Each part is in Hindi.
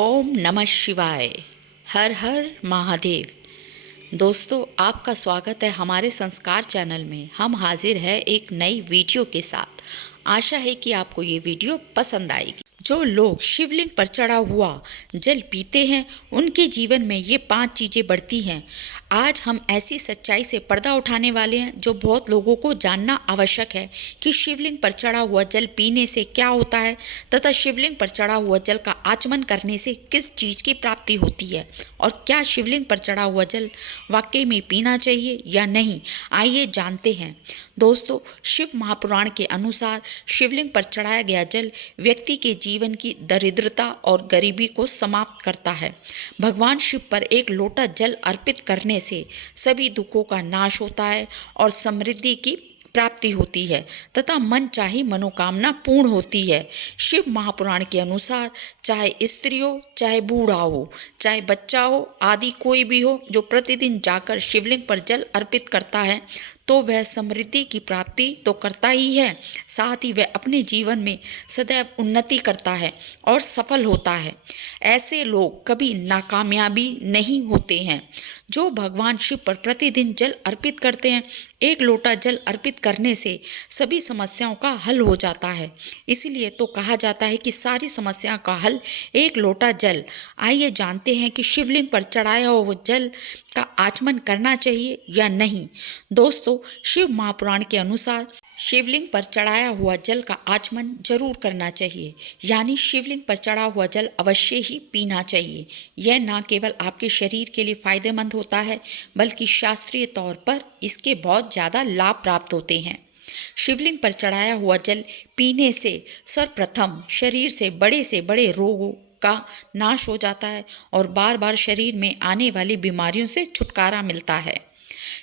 ओम नमः शिवाय। हर हर महादेव। दोस्तों, आपका स्वागत है हमारे संस्कार चैनल में। हम हाजिर है एक नई वीडियो के साथ। आशा है कि आपको ये वीडियो पसंद आएगी। जो लोग शिवलिंग पर चढ़ा हुआ जल पीते हैं उनके जीवन में ये 5 चीज़ें बढ़ती हैं। आज हम ऐसी सच्चाई से पर्दा उठाने वाले हैं जो बहुत लोगों को जानना आवश्यक है कि शिवलिंग पर चढ़ा हुआ जल पीने से क्या होता है तथा शिवलिंग पर चढ़ा हुआ जल का आचमन करने से किस चीज़ की प्राप्ति होती है और क्या शिवलिंग पर चढ़ा हुआ जल वाकई में पीना चाहिए या नहीं। आइए जानते हैं। दोस्तों, शिव महापुराण के अनुसार शिवलिंग पर चढ़ाया गया जल व्यक्ति के जीवन की दरिद्रता और गरीबी को समाप्त करता है। भगवान शिव पर एक लोटा जल अर्पित करने से सभी दुखों का नाश होता है और समृद्धि की प्राप्ति होती है तथा मन चाही मनोकामना पूर्ण होती है। शिव महापुराण के अनुसार चाहे स्त्री हो, चाहे बूढ़ा हो, चाहे बच्चा हो, आदि कोई भी हो जो प्रतिदिन जाकर शिवलिंग पर जल अर्पित करता है तो वह समृद्धि की प्राप्ति तो करता ही है, साथ ही वह अपने जीवन में सदैव उन्नति करता है और सफल होता है। ऐसे लोग कभी नाकामयाबी नहीं होते हैं। जो भगवान शिव पर प्रतिदिन जल अर्पित करते हैं, एक लोटा जल अर्पित करने से सभी समस्याओं का हल हो जाता है। इसलिए तो कहा जाता है कि सारी समस्या का हल एक लोटा जल। आइए जानते हैं कि शिवलिंग पर चढ़ाया हुआ जल का आचमन करना चाहिए या नहीं। दोस्तों, शिव महापुराण के अनुसार शिवलिंग पर चढ़ाया हुआ जल का आचमन जरूर करना चाहिए, यानी शिवलिंग पर चढ़ा हुआ जल अवश्य ही पीना चाहिए। यह न केवल आपके शरीर के लिए फायदेमंद होता है बल्कि शास्त्रीय तौर पर इसके बहुत ज़्यादा लाभ प्राप्त होते हैं। शिवलिंग पर चढ़ाया हुआ जल पीने से सर्वप्रथम शरीर से बड़े रोगों का नाश हो जाता है और बार बार शरीर में आने वाली बीमारियों से छुटकारा मिलता है।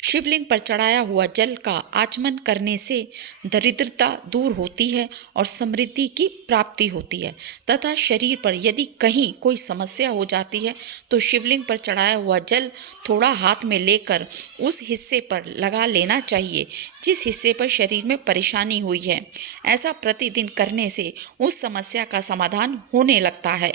शिवलिंग पर चढ़ाया हुआ जल का आचमन करने से दरिद्रता दूर होती है और समृद्धि की प्राप्ति होती है तथा शरीर पर यदि कहीं कोई समस्या हो जाती है तो शिवलिंग पर चढ़ाया हुआ जल थोड़ा हाथ में लेकर उस हिस्से पर लगा लेना चाहिए जिस हिस्से पर शरीर में परेशानी हुई है। ऐसा प्रतिदिन करने से उस समस्या का समाधान होने लगता है।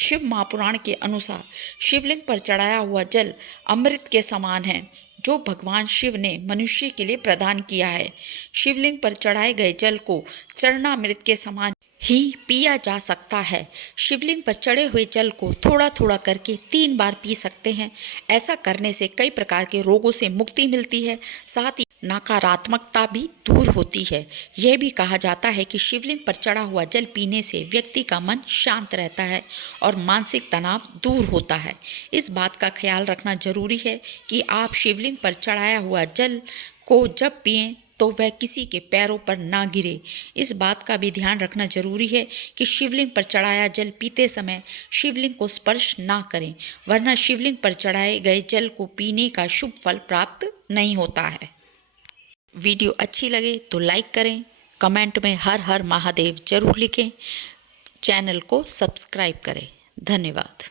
शिव महापुराण के अनुसार शिवलिंग पर चढ़ाया हुआ जल अमृत के समान है जो भगवान शिव ने मनुष्य के लिए प्रदान किया है। शिवलिंग पर चढ़ाए गए जल को चरणामृत के समान ही पिया जा सकता है। शिवलिंग पर चढ़े हुए जल को थोड़ा थोड़ा करके 3 बार पी सकते हैं। ऐसा करने से कई प्रकार के रोगों से मुक्ति मिलती है, साथ ही नकारात्मकता भी दूर होती है। यह भी कहा जाता है कि शिवलिंग पर चढ़ा हुआ जल पीने से व्यक्ति का मन शांत रहता है और मानसिक तनाव दूर होता है। इस बात का ख्याल रखना जरूरी है कि आप शिवलिंग पर चढ़ाया हुआ जल को जब पिएं तो वह किसी के पैरों पर ना गिरे। इस बात का भी ध्यान रखना जरूरी है कि शिवलिंग पर चढ़ाया जल पीते समय शिवलिंग को स्पर्श ना करें, वरना शिवलिंग पर चढ़ाए गए जल को पीने का शुभ फल प्राप्त नहीं होता है। वीडियो अच्छी लगे तो लाइक करें, कमेंट में हर हर महादेव जरूर लिखें, चैनल को सब्सक्राइब करें। धन्यवाद।